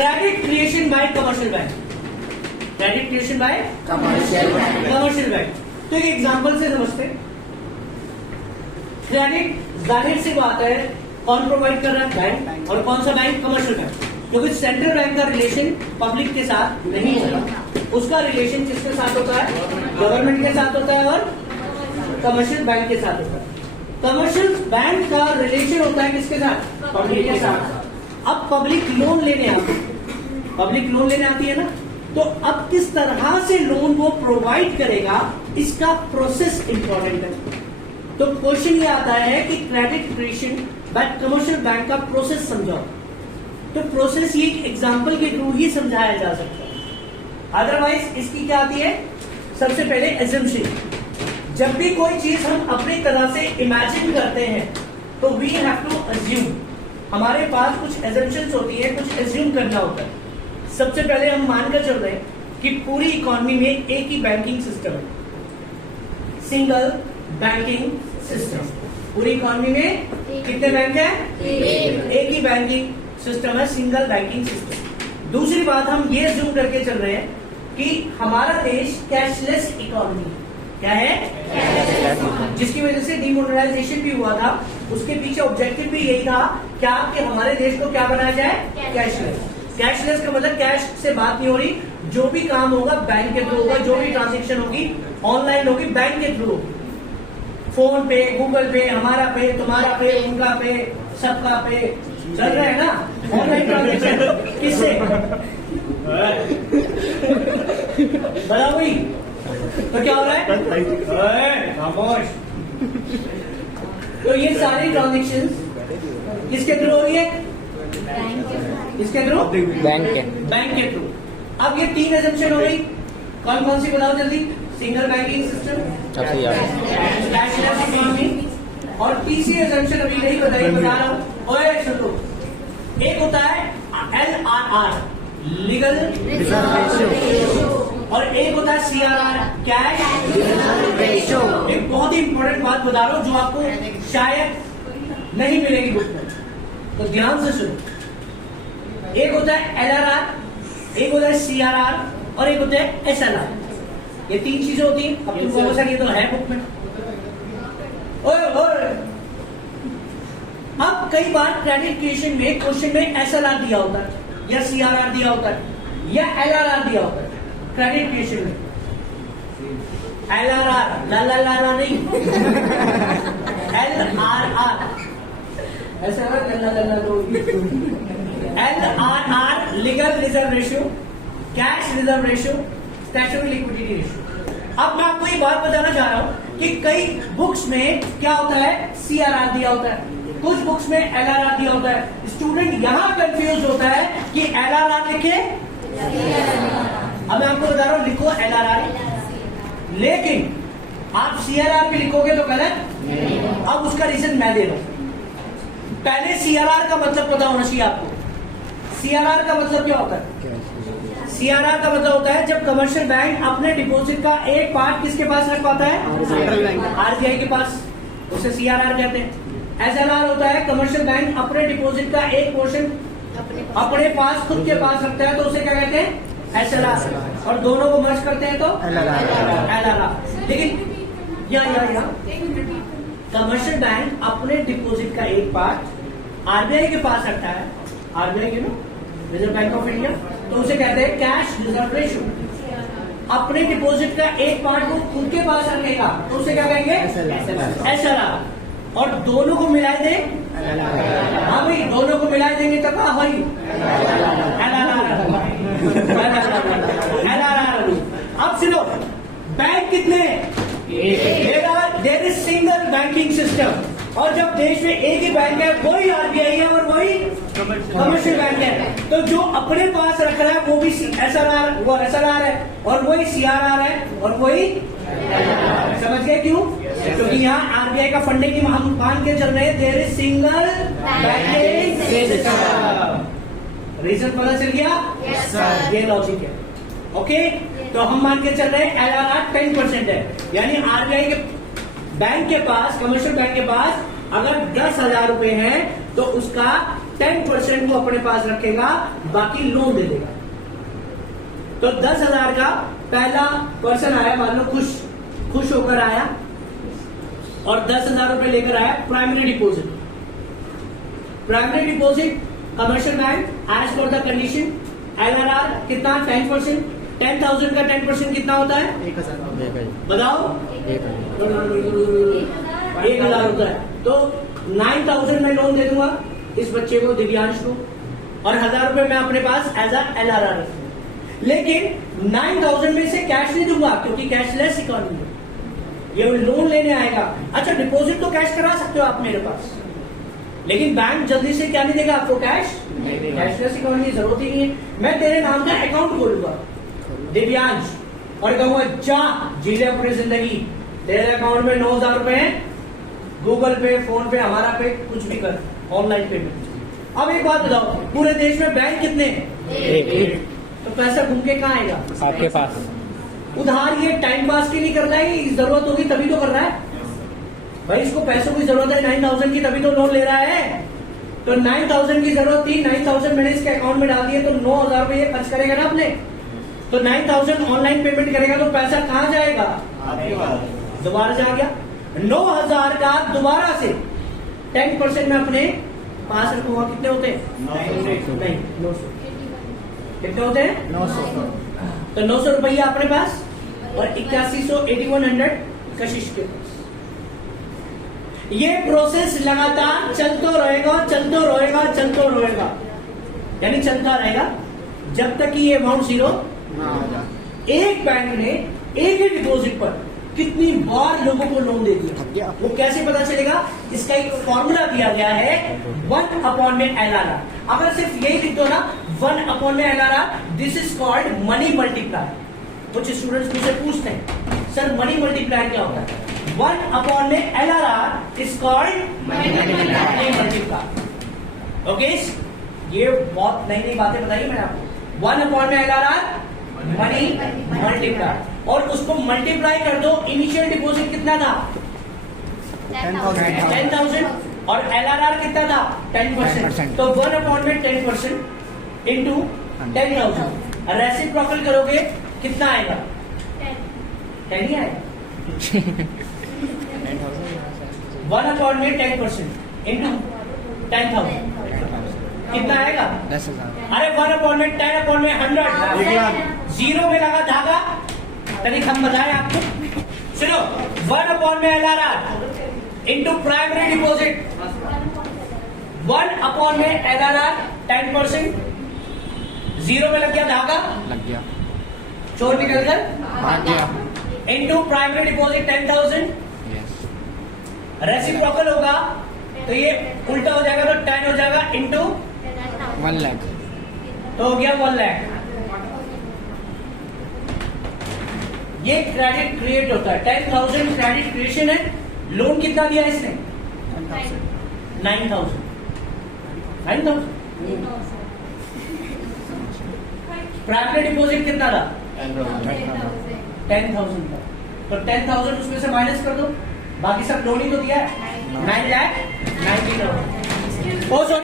Credit creation bye commercial bank, credit creation bye commercial bank. तो एक example से समझते हैं। क्रेडिट जाहिर सी बात है कौन प्रोवाइड कर रहा है? बैंक। और कौन सा बैंक? Commercial bank. क्योंकि सेंट्रल बैंक का रिलेशन पब्लिक के साथ नहीं होता, उसका रिलेशन किसके साथ होता है? गवर्नमेंट के साथ होता है और कमर्शियल बैंक के साथ होता है। कमर्शियल बैंक का रिलेशन होता है किसके साथ? पब्लिक के साथ। अब पब्लिक लोन लेने आती है ना, तो अब किस तरह से लोन वो प्रोवाइड करेगा इसका प्रोसेस इंपॉर्टेंट है। तो क्वेश्चन ये आता है कि credit creation bye commercial bank का प्रोसेस समझाओ। तो प्रोसेस ये एग्जांपल के थ्रू ही समझाया जा सकता है, अदरवाइज इसकी क्या आती है? सबसे पहले एजम्पशन। जब भी कोई चीज हम अपनी तरह से इमेजिन करते हैं तो वी हैव टू अज्यूम, हमारे पास कुछ एजम्पशंस होती है, कुछ एज्यूम करना होता है। सबसे पहले हम मानकर चल रहे हैं कि पूरी इकोनॉमी में एक ही बैंकिंग सिस्टम है, सिंगल बैंकिंग सिस्टम। पूरी इकोनॉमी में कितने बैंक है? एक ही बैंकिंग सिस्टम है, सिंगल बैंकिंग सिस्टम। दूसरी बात हम ये अज्यूम करके चल रहे हैं कि हमारा देश कैशलेस इकोनॉमी क्या है, जिसकी वजह से डिमोनेटाइजेशन भी हुआ था। उसके पीछे ऑब्जेक्टिव भी यही था क्या कि हमारे देश को क्या बनाया जाए? कैशलेस। कैशलेस का मतलब कैश से बात नहीं हो रही, जो भी काम होगा बैंक के थ्रू होगा, जो भी ट्रांजेक्शन होगी ऑनलाइन होगी, बैंक के थ्रू होगी। फोन पे, गूगल पे, हमारा पे, तुम्हारा पे, उनका पे, सबका पे चल रहा है ना ऑनलाइन ट्रांजेक्शन। किससे? बता भाई, तो क्या हो रहा है? खामोश। तो ये सारी ट्रांजेक्शन किसके थ्रू हो रही है? किसके थ्रू? बैंक के थ्रू। अब ये तीन एजम्पशन हो गई, कौन कौन सी बताओ जल्दी? Single banking system, cashless economy, और तीसरी एजम्पशन अभी नहीं बताई, बता रहा हूं। ओए सुनो, एक होता है LRR, लीगल रिजर्व रेशियो, और एक होता है CRR, कैश रिजर्व रेशियो। एक बहुत ही इंपॉर्टेंट बात बता रहा हूं जो आपको शायद नहीं मिलेगी बुक में, तो ध्यान से सुनो। एक होता है LRR, एक होता है CRR, और एक होता है SLR। ये तीन चीजें होती हैं। अब तुमको हो सके तो है बुक में। ओए अब कई बार क्रेडिट क्रिएशन में क्वेश्चन में SLR दिया होता है, या CRR दिया होता है, या LRR दिया होता है। क्रेडिट क्रिएशन में LRR ला नहीं, LRR LRR legal reserve ratio, cash reserve ratio, statutory liquidity ratio. अब मैं आपको एक बात बताना चाह रहा हूं कि कई बुक्स में क्या होता है? CRR दिया होता है, कुछ बुक्स में LRR दिया होता है। स्टूडेंट यहां कंफ्यूज होता है कि LRR लिखे, अब मैं आपको बता रहा हूं लिखो LRR, लेकिन आप CRR भी लिखोगे तो गलत। अब उसका रीजन मैं दे रहा हूं। पहले CRR का मतलब पता होना चाहिए आपको। CRR का मतलब क्या होता है? CRR का मतलब होता है जब कमर्शियल बैंक अपने डिपॉजिट का एक पार्ट किसके पास रख पाता है? RBI के पास, उसे CRR कहते हैं। SLR होता है कमर्शियल बैंक अपने डिपॉजिट का एक पोर्शन अपने पास खुद के पास रखता है, तो उसे क्या कहते हैं? SLR। और दोनों को मर्ज करते हैं तो LRR। लेकिन या कमर्शियल बैंक अपने डिपॉजिट का एक पार्ट RBI के पास रखता है, RBI के रिजर्व बैंक ऑफ इंडिया, तो उसे कहते हैं कैश रिजर्व रेशियो। अपने डिपॉजिट का एक पार्ट को खुद के पास रखेगा तो उसे क्या कहेंगे? SLR। और दोनों को मिला दे, हाँ भाई, दोनों को मिला देंगे तो क्या होगी? LRR। अब सुनो, बैंक कितने? There is single banking system, और जब देश में एक ही बैंक है वही RBI है और वही कमर्शियल बैंक है, तो जो अपने पास रख रहा है वो भी SLR है, और वही CRR है, और वही समझ गए क्यों? क्योंकि यहाँ RBI का फंडिंग हम मान के चल रहे हैं, there is single banking system. Reason पता चल गया? ये लॉजिक है। ओके, तो हम मान के चल रहे हैं LRR 10% है, यानी RBI के बैंक के पास, कमर्शियल बैंक के पास अगर 10,000 रुपए हैं तो उसका 10% वो अपने पास रखेगा, बाकी लोन दे देगा। तो 10,000 का पहला पर्सन आया, मान लो खुश होकर आया और 10,000 रुपए लेकर आया primary deposit. Primary deposit commercial bank as per the condition LRR कितना 10%। 10,000 का 10% कितना होता है? 1,000 बताओ। 1,000 होता है। तो 9,000 में लोन दे दूंगा इस बच्चे को, दिव्यांश को, और 1,000 रुपए मैं अपने पास एज अ LRR रखूंगा। लेकिन 9,000 में से कैश नहीं दूंगा क्योंकि कैशलेस इकोनॉमी है, ये लोन लेने आएगा। अच्छा, डिपॉजिट तो कैश करा सकते हो आप मेरे पास, लेकिन बैंक जल्दी से क्या नहीं देगा आपको? कैश। कैशलेस इकोनॉमी की जरूरत ही नहीं है। मैं तेरे नाम का अकाउंट खोलूंगा दिव्यांश और कहूंगा जा जी ले अपनी जिंदगी, तेरे अकाउंट में 9,000 रुपए है, गूगल पे, फोन पे, हमारा पे, कुछ भी कर, ऑनलाइन पेमेंट। अब एक बात बताओ, पूरे देश में बैंक कितने हैं? तो पैसा घूम के कहाँ आएगा? आपके पास। उधार ये टाइम पास के लिए कर रहा है, जरूरत होगी तभी तो कर रहा है भाई। इसको पैसों की जरूरत है 9,000 की, तभी तो लोन ले रहा है। तो 9,000 की जरूरत थी, 9,000 मैंने इसके अकाउंट में डाल दिए, तो 9,000 रुपए ये खर्च करेगा ना अपने। तो 9,000 ऑनलाइन पेमेंट करेगा तो पैसा कहाँ जाएगा? दोबारा जा गया। 9,000 का दोबारा से 10% में अपने पास रखूंगा। कितने होते हैं? 900। कितने होते हैं? 900। तो 900 रुपया अपने पास और 8100 8100 कशिश के पास। ये प्रोसेस लगातार चलता रहेगा, चलता रहेगा, चलता रहेगा, यानी चलता रहेगा जब तक कि ये अमाउंट जीरो। एक बैंक ने एक ही डिपॉजिट पर कितनी बार लोगों को लोन दे दिया, वो कैसे पता चलेगा? इसका एक फॉर्मूला दिया गया है 1/में LRR। अगर सिर्फ यही लिख दो ना 1/में LRR, this is called money multiplier. कुछ स्टूडेंट्स मुझसे पूछते हैं सर मनी मल्टीप्लायर क्या होता है? 1/में LRR is called money multiplier. Okay, ये बहुत नई नई बातें बताई मैंने आपको। 1/में LRR मनी मल्टीप्लायर, और उसको मल्टीप्लाई कर दो। इनिशियल डिपॉजिट कितना था? 10,000 और LRR कितना था? 10%। तो 1/में 10% इंटू 10,000 रेसिप्रोकल करोगे कितना आएगा? 10 ही आएगा। 1/में 10% इंटू 10,000 कितना आएगा? 10,000। अरे 1/में 10/में 100 जीरो में लगा धागा, तनिक हम बताएं आपको। सुनो, 1/में LRR इंटू प्राइमरी डिपॉजिट, 1/में LRR 10%, जीरो में लग गया धागा, लग गया, चोर निकल कर भाग गया, into primary deposit 10,000 yes, reciprocal होगा तो ये उल्टा हो जाएगा, तो 10 हो जाएगा इंटू 1 लाख, तो हो गया 1 लाख। ये क्रेडिट क्रिएट होता है। 10,000 क्रेडिट क्रिएशन है। लोन कितना दिया इसने? 9,000। 9,000। प्राइमरी डिपॉजिट कितना था? 10,000 था। तो 10,000 उसमें से माइनस कर दो, बाकी सब लोन ही तो दिया है। 9,90,000।